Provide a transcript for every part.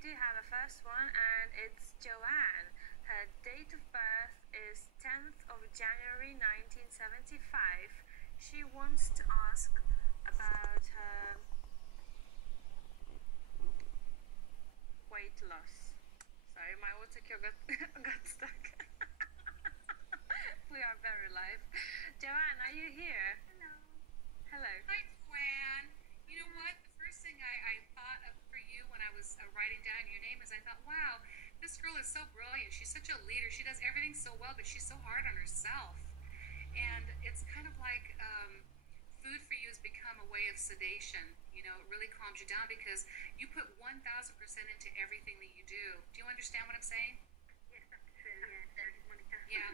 do have a first one, and it's Joanne. Her date of birth is 10th of January 1975. She wants to ask about her weight loss. Sorry, my water cure got stuck. We are very live. Joanne, are you here? Hello. Hello. Hi, Joanne. You know what? The first thing I thought of for you when I was writing down your name is I thought, wow, this girl is so brilliant. She's such a leader. She does everything so well, but she's so hard on herself. And it's kind of like food for you has become a way of sedation. You know, it really calms you down because you put 1,000% into everything that you do. Do you understand what I'm saying? Yes, that's true. Yes, Monica. Yeah.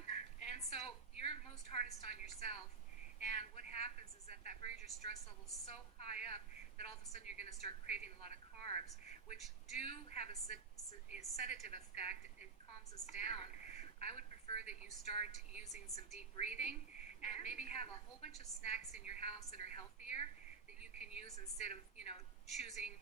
And so you're most hardest on yourself. And what happens is that brings your stress level so high up that all of a sudden you're going to start craving a lot of carbs, which do have a sedative effect. It calms us down. I would prefer that you start using some deep breathing and maybe have a whole bunch of snacks in your house that are healthier that you can use instead of, choosing.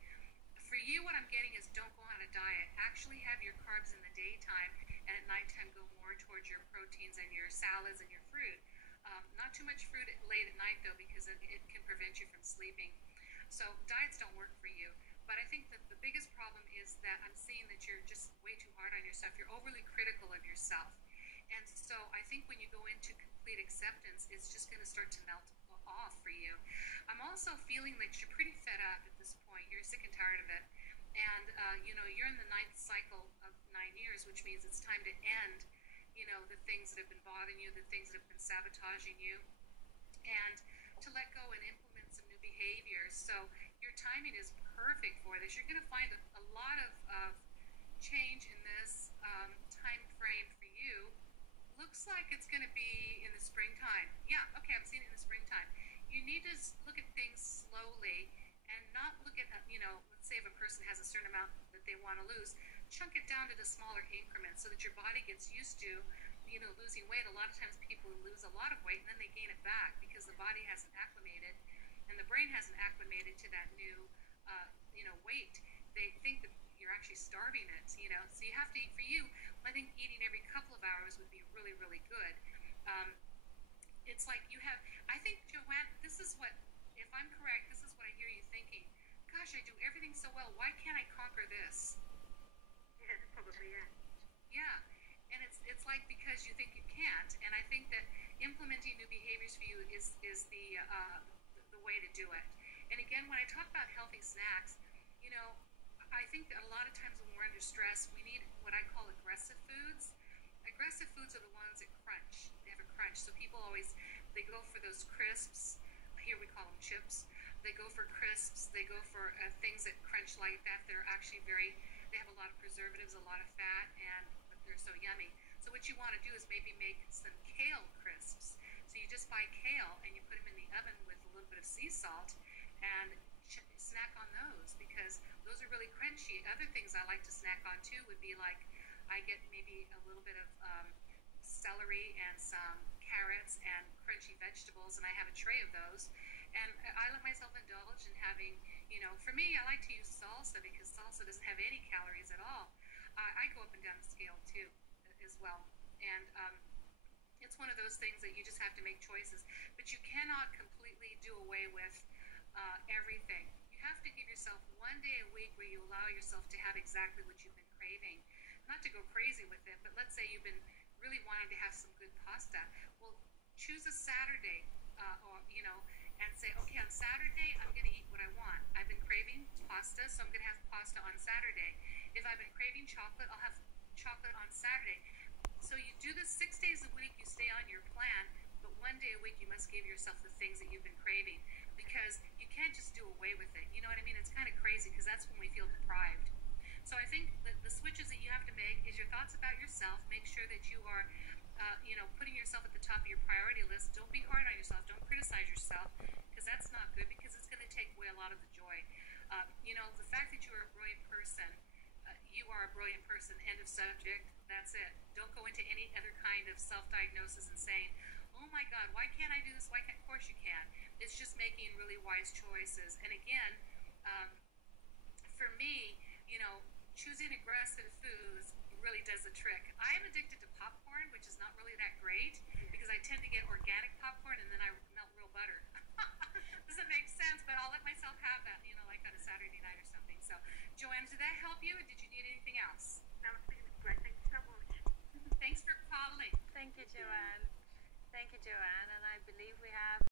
For you, what I'm getting is don't go on a diet. Actually have your carbs in the daytime, and at nighttime go more towards your proteins and your salads and your fruit. Not too much fruit late at night, though, because it can prevent you from sleeping. So diets don't work for you. But I think that the biggest problem is that I'm seeing that you're just way too hard on yourself. You're overly critical of yourself. And so I think when you go into complete acceptance, it's just going to start to melt off for you. I'm also feeling that you're pretty fed up at this point. You're sick and tired of it. And, you're in the 9th cycle of 9 years, which means it's time to end the things that have been bothering you, the things that have been sabotaging you, and to let go and implement some new behaviors. So your timing is perfect for this. You're going to find a lot of change in this time frame for you. Looks like it's going to be in the springtime. Yeah, okay, I'm seeing it in the springtime. You need to look at things slowly and not look at, let's say if a person has a certain amount that they want to lose, chunk it down to the smaller increments so that your body gets used to losing weight. A lot of times people lose a lot of weight and then they gain it back because the body hasn't acclimated and the brain hasn't acclimated to that new weight. They think that you're actually starving it, so you have to eat. For you, I think eating every couple of hours would be really, really good. It's like I think, Joanne, this is what, if I'm correct, this is what I hear you thinking. Gosh, I do everything so well. Why can't I conquer this? Yes, probably, yeah. Yeah, and it's like because you think you can't, and I think that implementing new behaviors for you is the way to do it. And again, when I talk about healthy snacks, I think that a lot of times when we're under stress, we need what I call aggressive foods. Aggressive foods are the ones that crunch. They have a crunch. So people they go for those crisps. Here we call them chips. They go for crisps. They go for things that crunch like that. They're actually they have a lot of preservatives, a lot of fat, but they're so yummy. So what you want to do is maybe make some kale crisps. So you just buy kale and you put them in the oven with a little bit of sea salt and snack on those because those are really crunchy. Other things I like to snack on too would be like I get maybe a little bit of celery and some carrots and crunchy vegetables, and I have a tray of those. And I let myself indulge in having, for me, I like to use salsa because salsa doesn't have any calories at all. I go up and down the scale too, as well. And it's one of those things that you just have to make choices. But you cannot completely do away with everything. You have to give yourself one day a week where you allow yourself to have exactly what you've been craving. Not to go crazy with it, but let's say you've been really wanting to have some good pasta. Well, choose a Saturday, and say, okay, on Saturday, I'm going to eat what I want. I've been craving pasta, so I'm going to have pasta on Saturday. If I've been craving chocolate, I'll have chocolate on Saturday. So you do this 6 days a week, you stay on your plan, but one day a week you must give yourself the things that you've been craving because you can't just do away with it. You know what I mean? It's kind of crazy because that's when we feel deprived. So I think that the switches that you have to make is your thoughts about yourself. Make sure that you are putting yourself at the top of your priority list. Don't be hard on yourself. Don't criticize yourself because that's not good because it's going to take away a lot of the joy. The fact that you are a brilliant person, you are a brilliant person, end of subject, that's it. Don't go into any other kind of self-diagnosis and saying, oh my God, why can't I do this? Why can't? Of course you can. It's just making really wise choices. And again, for me, choosing aggressive foods really does the trick. I'm addicted to popcorn, which is not really that great because I tend to get organic popcorn and then I melt real butter. Doesn't make sense, but I'll let myself have that, like on a Saturday night or something. So, Joanne, did that help you, or did you need anything else? That was great. Thank you so much. Thanks for calling. Thank you, Joanne. Thank you, Joanne. And I believe we have